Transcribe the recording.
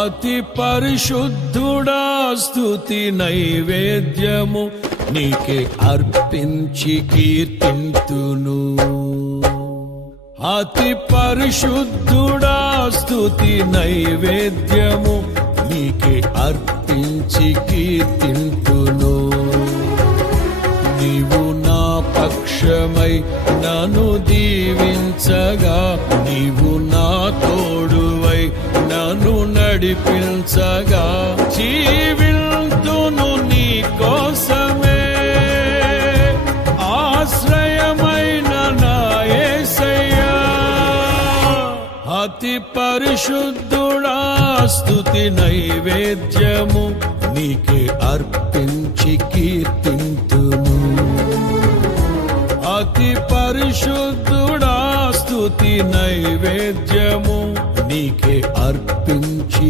అతి పరిశుద్ధుడా స్తుతి నైవేద్యము నీకే అర్పించి కీర్తింతును. అతి పరిశుద్ధుడా స్తుతి నైవేద్యము నీకే అర్పించి కీర్తింతును. నీవు నా పక్షమై నన్ను దీవించగా, నీవు నా తోడువై నన్ను నడిపించగా, జీవింతును నీ కోసమే ఆశ్రయమైన నా యేసయ్యా. అతి పరిశుద్ధుడా స్తుతి నైవేద్యము నీకే అర్పించి కీర్తింతును. అతి పరిశుద్ధుడా స్తుతి నైవేద్యము నీకే అర్పించి